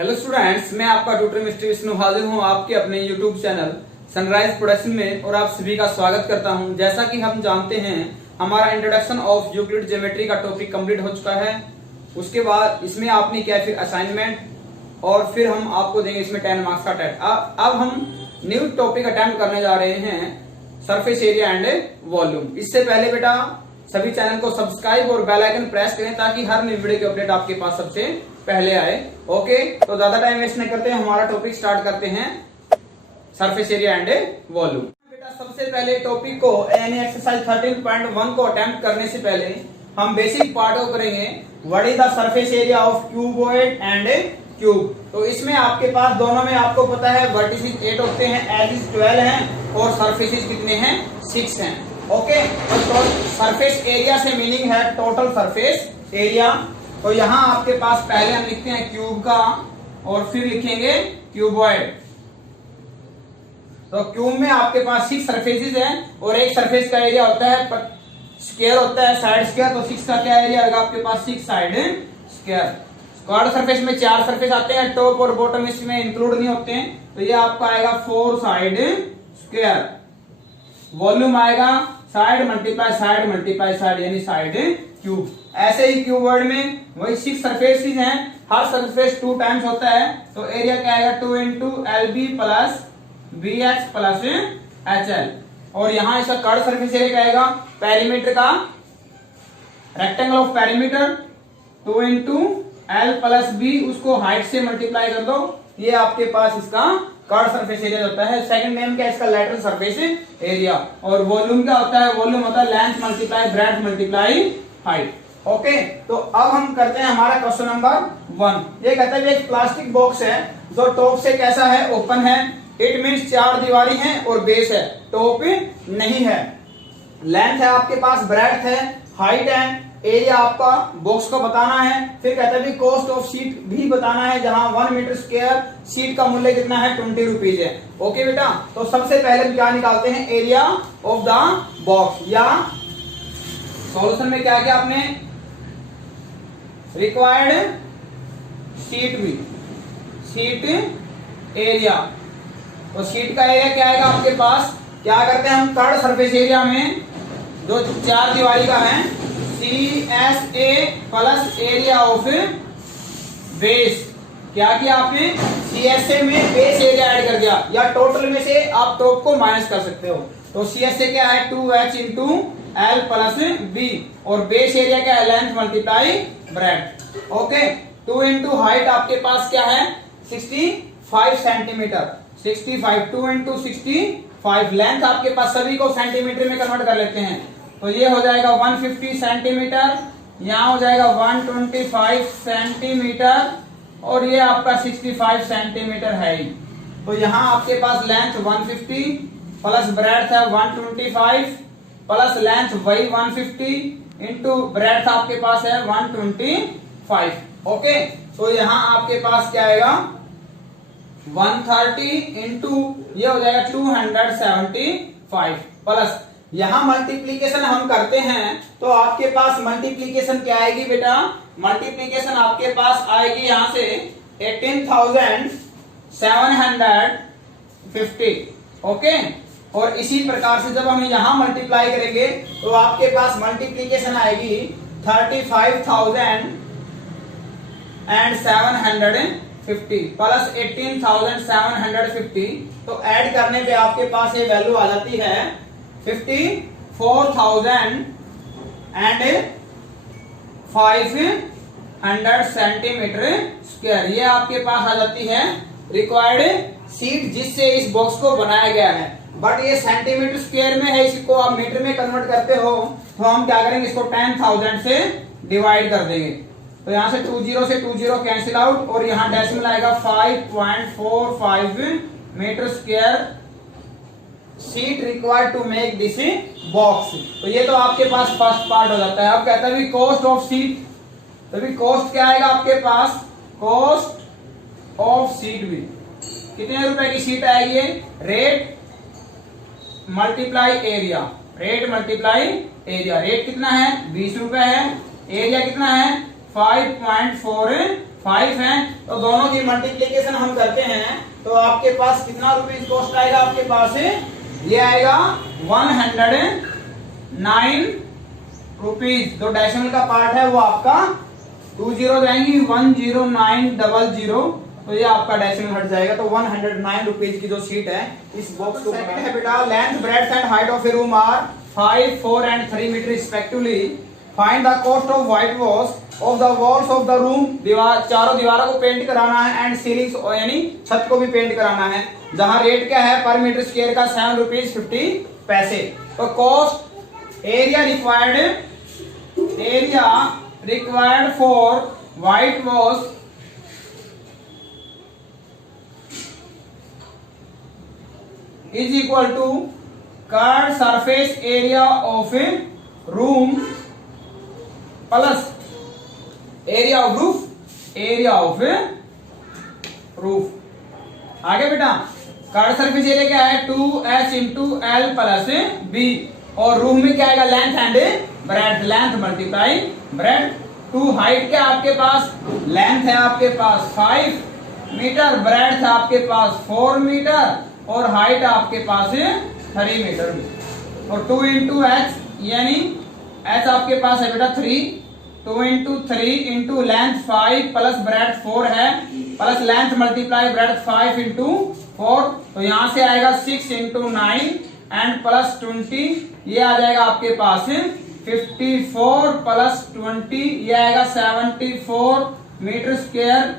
Hello students, मैं आपका tutor mister Vishnu हाजिर हूँ आपके अपने यूट्यूब चैनल सनराइज प्रोडक्शन में और आप सभी का स्वागत करता हूँ। जैसा कि हम जानते हैं, हमारा इंट्रोडक्शन ऑफ यूक्लिड ज्योमेट्री का टॉपिक कंप्लीट हो चुका है। उसके बाद इसमें आपने किया फिर असाइनमेंट और फिर हम आपको देंगे इसमें 10 मार्क्स का टेस्ट। अब हम न्यू टॉपिक अटेम्प्ट करने जा रहे हैं, सरफेस एरिया एंड वॉल्यूम। इससे पहले बेटा सभी चैनल को सब्सक्राइब और बेल आइकन प्रेस करें ताकि हर न्यू वीडियो की अपडेट आपके पास सबसे पहले आए। ओके, तो ज्यादा टाइम वेस्ट नहीं करते, हमारा टॉपिक स्टार्ट करते हैं, सरफेस एरिया एंड वॉल्यूम। बेटा सबसे पहले टॉपिक को यानी एक्सरसाइज 13.1 को अटेम्प्ट करने से पहले हम बेसिक पार्ट को करेंगे। What is the surface area of cuboid and cube. तो इसमें आपके पास दोनों में आपको पता है वर्टिसेस 8 होते हैं, एजेस 12 हैं और सरफेसेस कितने हैं, 6 हैं। ओके, तो सरफेस एरिया से मीनिंग है टोटल सरफेस एरिया। तो यहाँ आपके पास पहले हम लिखते हैं क्यूब का और फिर लिखेंगे क्यूबॉइड। तो क्यूब में आपके पास 6 सरफेसेस हैं और एक सरफेस का एरिया होता है स्क्वायर होता है, साइड स्क्वायर। तो 6 का क्या एरिया होगा आपके पास, 6 साइड स्क्वायर। स्क्वायर सरफेस में 4 सरफेस आते हैं, टॉप और बॉटम इसमें इंक्लूड नहीं होते हैं, तो ये आपका आएगा 4 साइड स्क्वायर। वॉल्यूम आएगा साइड मल्टीप्लाई साइड यानी साइड क्यूब। ऐसे ही क्यूबॉइड में वही 6 सरफेसेस हैं, हर सरफेस 2 टाइम्स होता है, तो एरिया क्या आएगा 2 into LB plus BH plus HL। और यहाँ इसका कर्व सरफेस एरिया क्या आएगा, पेरीमीटर का rectangle of perimeter 2 into L plus B, उसको हाइट से मल्टीप्लाई कर दो, ये आपके पास इसका कर्व सरफेस एरिया होता है। सेकंड नेम क्या है इसका, लेटरल सरफेस एरिया। और वॉल्यूम क्या होता है, वॉल्यूम होता है length multiply breadth multiply height. Okay, तो अब हम करते हैं हमारा क्वेश्चन नंबर 1। ये कहता है एक प्लास्टिक बॉक्स है जो टॉप से कैसा है, ओपन है। इट मीन्स 4 दीवारी है और बेस है, टॉप नहीं है। लेंथ है आपके पास, ब्रेड्थ है, हाइट है, एरिया आपका बॉक्स को बताना है। फिर कहता है कॉस्ट ऑफ शीट भी बताना है, जहां 1 मीटर स्क्वायर शीट का मूल्य कितना है, 20 रुपीज है। ओके बेटा, तो सबसे पहले हम क्या निकालते हैं, एरिया ऑफ द बॉक्स। या सॉल्यूशन में क्या किया आपने, रिक्वायर्ड शीट एरिया। तो शीट का एरिया क्या आएगा आपके पास, क्या करते हैं हम थर्ड सरफेस एरिया में जो 4 दीवारी का है, CSA plus area of base. क्या किया आपने, CSA में बेस एरिया ऐड कर दिया, या टोटल में से आप टॉप को माइनस कर सकते हो। तो CSA क्या है 2H into L plus B, और बेस एरिया क्या है, length multiply breadth. Okay, 2 into height आपके पास क्या है 65 सेंटीमीटर, 65, 2 इंटू 65। लेंथ आपके पास सभी को सेंटीमीटर में कन्वर्ट कर लेते हैं, तो ये हो जाएगा 150 सेंटीमीटर, यहाँ हो जाएगा 125 सेंटीमीटर, और ये आपका 65 सेंटीमीटर है ही। तो यहाँ आपके पास लेंथ 150 प्लस ब्रेड्थ है 125 प्लस लेंथ वही 150 इंटू ब्रेड्थ आपके पास है 125। ओके, तो यहाँ आपके पास क्या आएगा 130 इंटू ये हो जाएगा 275 प्लस यहां मल्टीप्लीकेशन हम करते हैं, तो आपके पास मल्टीप्लीकेशन क्या आएगी बेटा, मल्टीप्लीकेशन आपके पास आएगी यहां से 18,750। ओके, और इसी प्रकार से जब हम यहां मल्टीप्लाई करेंगे तो आपके पास मल्टीप्लीकेशन आएगी 35,750 प्लस 18,750। तो ऐड करने पे आपके पास ये वैल्यू आ जाती है 54,500 सेंटीमीटर स्क्वायर। ये आपके पास आ जाती है रिक्वायर्ड शीट जिससे इस बॉक्स को बनाया गया है। बट ये सेंटीमीटर स्क्वायर में है, इसको आप मीटर में कन्वर्ट करते हो, तो हम क्या करेंगे, इसको 10,000 से डिवाइड कर देंगे। तो यहां से 20 से 20 कैंसिल आउट, और यहाँ डेसिमल आएगा 5.45 meter square sheet required to make this box. तो ये तो आपके पास फर्स्ट पार्ट हो जाता है। अब कहता है कॉस्ट ऑफ शीट, तो भी कॉस्ट क्या आएगा आपके पास, कॉस्ट ऑफ शीट भी कितने रुपए की शीट आएगी, rate multiply area, rate multiply area. Rate कितना है 20 रुपए है, एरिया कितना है 5.45 5 है, तो दोनों की मल्टीप्लीकेशन हम करते हैं तो आपके पास कितना रुपीज कॉस्ट आएगा आपके पास, ये आएगा 109 रुपीज। जो डेसिमल का पार्ट है वो आपका 2 जीरो जाएंगी, 10900, तो ये आपका डेसिमल हट जाएगा। तो 109 रुपीज की जो शीट है इस बॉक्स को है बेटा। Length, breadth and height of a room are 5, 4 and 3 meter respectively. Find the cost of white wash of the walls of the room. दीवार, चारों दीवारों को पेंट कराना है एंड सीलिंग्स यानी छत को भी पेंट कराना है। जहां रेट क्या है पर मीटर स्क्वायर का 7 रुपीज 50 पैसे। तो cost area required for white wash is equal to curved surface area of a room plus area of roof आगे बेटा कर्व सरफेस एरिया क्या है 2h into L plus B, और रूम में क्या आएगा length and breadth, length multiply breadth. 2 height क्या आपके पास, लेंथ है आपके पास 5 मीटर, ब्रेड्थ है आपके पास 4 मीटर और हाइट आपके पास 3 मीटर। और 2 इंटू एच यानी एच आपके पास है बेटा 3, 2 into 3 into length 5 plus breadth 4 है, plus length multiply breadth 5 into 4, तो यहां से आएगा 6 इंटू 9 एंड प्लस 20, ये आ जाएगा आपके पास 54 प्लस 20, ये आएगा 74 meter square.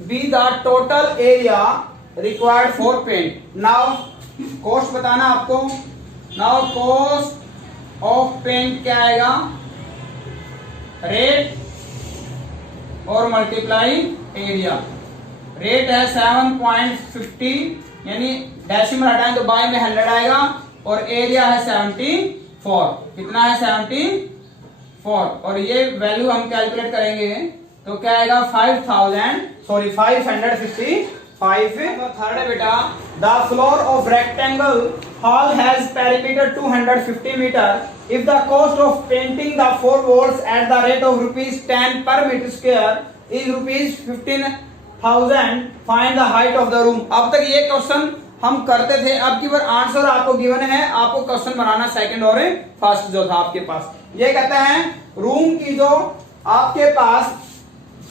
Be the total area required for paint. Now cost बताना आपको। नाउ कॉस्ट ऑफ पेंट क्या आएगा, रेट और मल्टीप्लाई एरिया। रेट है 7.50 यानी डेसिमल हटाएं तो बाय में 100 आएगा, और एरिया है 74। कितना है 74, और ये वैल्यू हम कैलकुलेट करेंगे तो क्या आएगा 555। थर्ड है बेटा, the floor of rectangle hall has perimeter 250 meter. If the cost of painting the 4 walls at the rate of ₹10 per meter square is ₹15,000, find the height of the room. अब तक ये question हम करते थे, अब की बार आंसर आपको given है, आपको क्वेश्चन बनाना सेकंड और फर्स्ट जो था आपके पास। ये कहता है रूम की जो आपके पास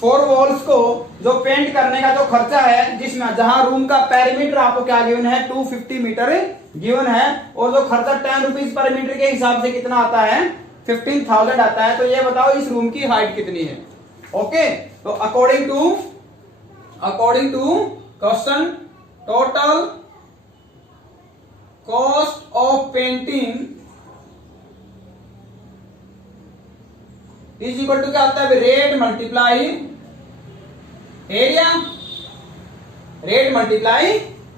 4 वॉल्स को जो पेंट करने का जो खर्चा है, जिसमें जहां रूम का पेरीमीटर आपको क्या गिवन है 250 मीटर गिवन है, और जो खर्चा 10 रुपीज पर मीटर के हिसाब से कितना आता है 15,000 आता है। तो ये बताओ इस रूम की हाइट कितनी है। ओके, तो according to question, total cost of painting is equal to क्या होता है रेट मल्टीप्लाई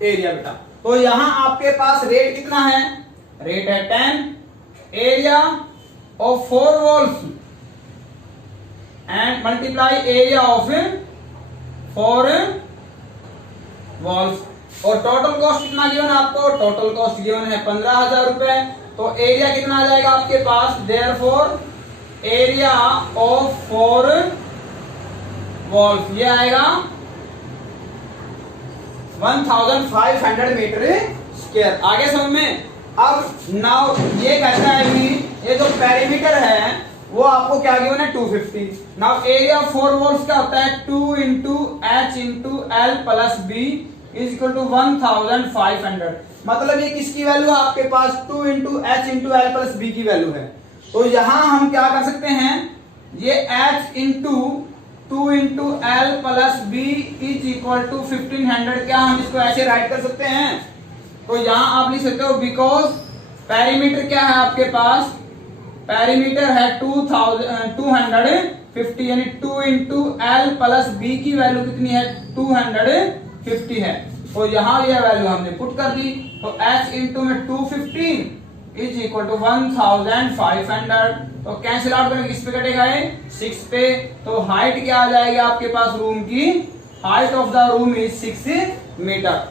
बेटा। तो यहां आपके पास रेट कितना है, रेट है 10, area of 4 walls and multiply area of 4 walls, और टोटल कॉस्ट कितना गिवन आपको, टोटल कॉस्ट गिवन है 15,000 रुपए। तो एरिया कितना आ जाएगा आपके पास, देयरफॉर एरिया ऑफ 4 वॉल्स ये आएगा 1500 मीटर स्क्वायर। आगे समझ में। अब नाउ ये कहता है कि ये जो पेरीमीटर है वो आपको क्या गिवन है 250। नाउ एरिया ऑफ 4 वॉल्स क्या होता है 2 into H into L plus B is equal to 1500। मतलब ये किसकी वैल्यू है आपके पास 2 into H into L plus B की वैल्यू है। तो यहां हम क्या कर सकते हैं, ये h into 2 into L plus B is equal to 1500, क्या हम इसको ऐसे राइट कर सकते हैं। तो यहां आप लिख सकते हो बिकॉज पेरीमीटर क्या है आपके पास, पेरीमीटर है 250 यानी 2 इंटू एल प्लस बी की वैल्यू कितनी है 250 है। तो यहां ये वैल्यू हमने पुट कर दी। तो h इंटू में 215 इज इक्वल टू 1500। तो कैंसिल आउट करेंगे, किस पे कटेगा 6 पे। तो हाइट क्या आ जाएगी आपके पास रूम की, height of the room is 6 meter.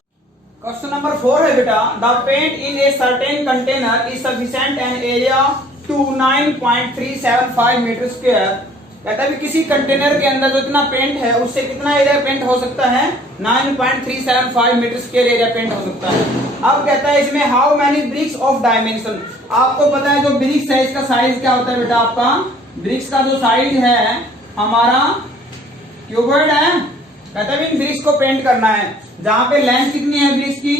Question number 4 है बेटा, the paint in a certain container is sufficient an area to 9.375 meter square कहता है किसी कंटेनर के अंदर जो इतना पेंट है उससे कितना एरिया पेंट हो सकता है, 9.375 मीटर स्क्वायर एरिया पेंट हो सकता है। अब कहता है इसमें how many bricks of dimension, आपको पता है जो ब्रिक्स है इसका साइज क्या होता है बेटा, आपका ब्रिक्स का जो साइज है हमारा क्यूबॉइड है। कहता है इन ब्रिक्स को पेंट करना है, जहां पे लेंथ कितनी है ब्रिक्स की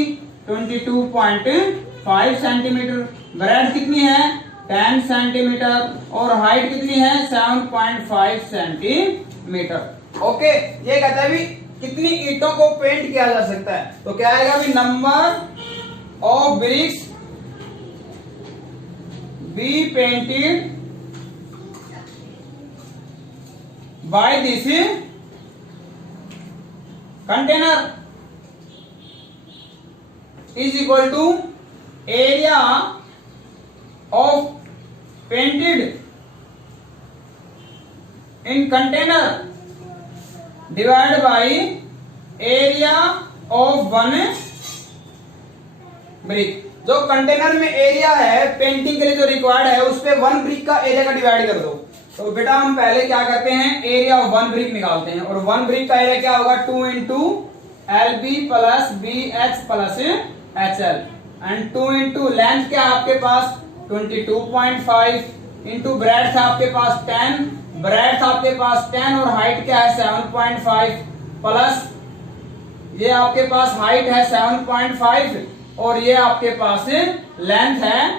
22.5 सेंटीमीटर, ब्रेड कितनी है 10 सेंटीमीटर और हाइट कितनी है 7.5 सेंटीमीटर। ओके, ये कहता है भी कितनी ईंटों को पेंट किया जा सकता है, तो क्या आएगा भी number of BRICS be painted by this container is equal to area of painted in container divided by area of one brick। जो कंटेनर में एरिया है पेंटिंग के लिए जो रिक्वायर्ड है उस पे 1 ब्रिक का एरिया का डिवाइड कर दो। तो बेटा हम पहले क्या करते हैं, एरिया ऑफ 1 ब्रिक निकालते हैं, और 1 ब्रिक का एरिया क्या होगा 2 into LB plus BH plus HL and 2 into length क्या आपके पास 22.5 इंटू ब्रेड्थ आपके पास 10, ब्रेड्थ आपके पास 10 और हाइट क्या है 7.5 प्लस ये आपके पास हाइट है 7.5 और ये आपके पास लेंथ है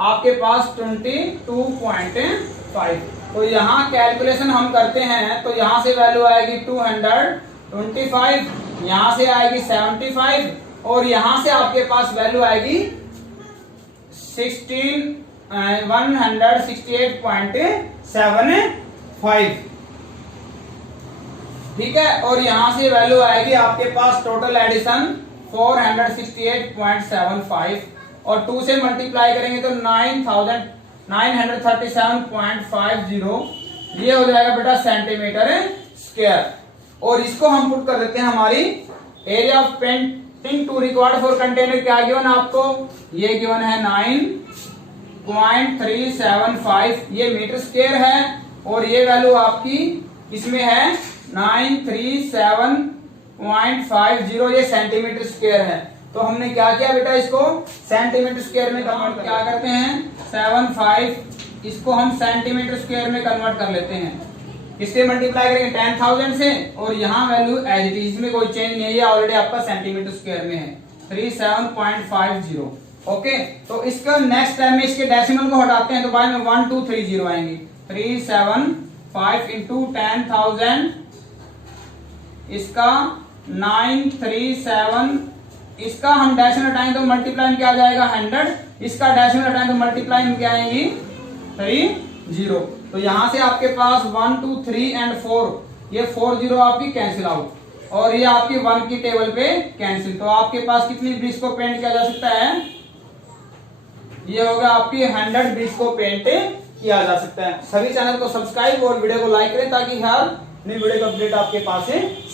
आपके पास 22.5। तो यहाँ कैलकुलेशन हम करते हैं तो यहाँ से वैल्यू आएगी 225, यहाँ से आएगी 75 और यहां से आपके पास वैल्यू आएगी 168.75। ठीक है, और यहां से वैल्यू आएगी आपके पास टोटल एडिशन 468.75 और 2 से मल्टीप्लाई करेंगे तो 9937.50 ये हो जाएगा बेटा सेंटीमीटर स्क्वायर। और इसको हम पुट कर देते हैं हमारी area of painting to required for container क्या गिवन आपको, ये गिवन है 9.375 ये मीटर स्क्वायर है और ये वैल्यू आपकी इसमें है 937.50 ये सेंटीमीटर स्क्वायर है। तो हमने क्या किया बेटा, इसको सेंटीमीटर स्क्वायर में कन्वर्ट क्या करते हैं 75 इसको हम सेंटीमीटर स्क्वायर में कन्वर्ट कर लेते हैं, इससे मल्टीप्लाई करेंगे 10,000 से और यहाँ वैल्यू एज इट इज, इसमें कोई चेंज नहीं है, ऑलरेडी आपका सेंटीमीटर स्क्वायर में है 37.50। ओके, तो इसका नेक्स्ट टाइम में इसके डेसिमल को हटाते हैं तो बाद में 1230 आएंगे। 375 इंटू 10,000 इसका 937, इसका हम डेसिमल हटाएंगे तो मल्टीप्लाई में क्या आ जाएगा 100, इसका डेसिमल हटाएंगे तो मल्टीप्लाई में क्या आएंगी 30। तो यहां से आपके पास 1 2 3 एंड 4 ये 4 0 आपकी कैंसिल आउट और ये आपकी 1 की टेबल पे कैंसिल। तो आपके पास कितनी ब्रिक्स को पेंट किया जा सकता है, ये होगा आपकी 100 ब्रिक्स को पेंट किया जा सकता है। सभी चैनल को सब्सक्राइब और वीडियो को लाइक करें ताकि हर न्यू वीडियो का अपडेट आपके पास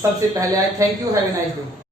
सबसे पहले आए। Thank you, have a nice day.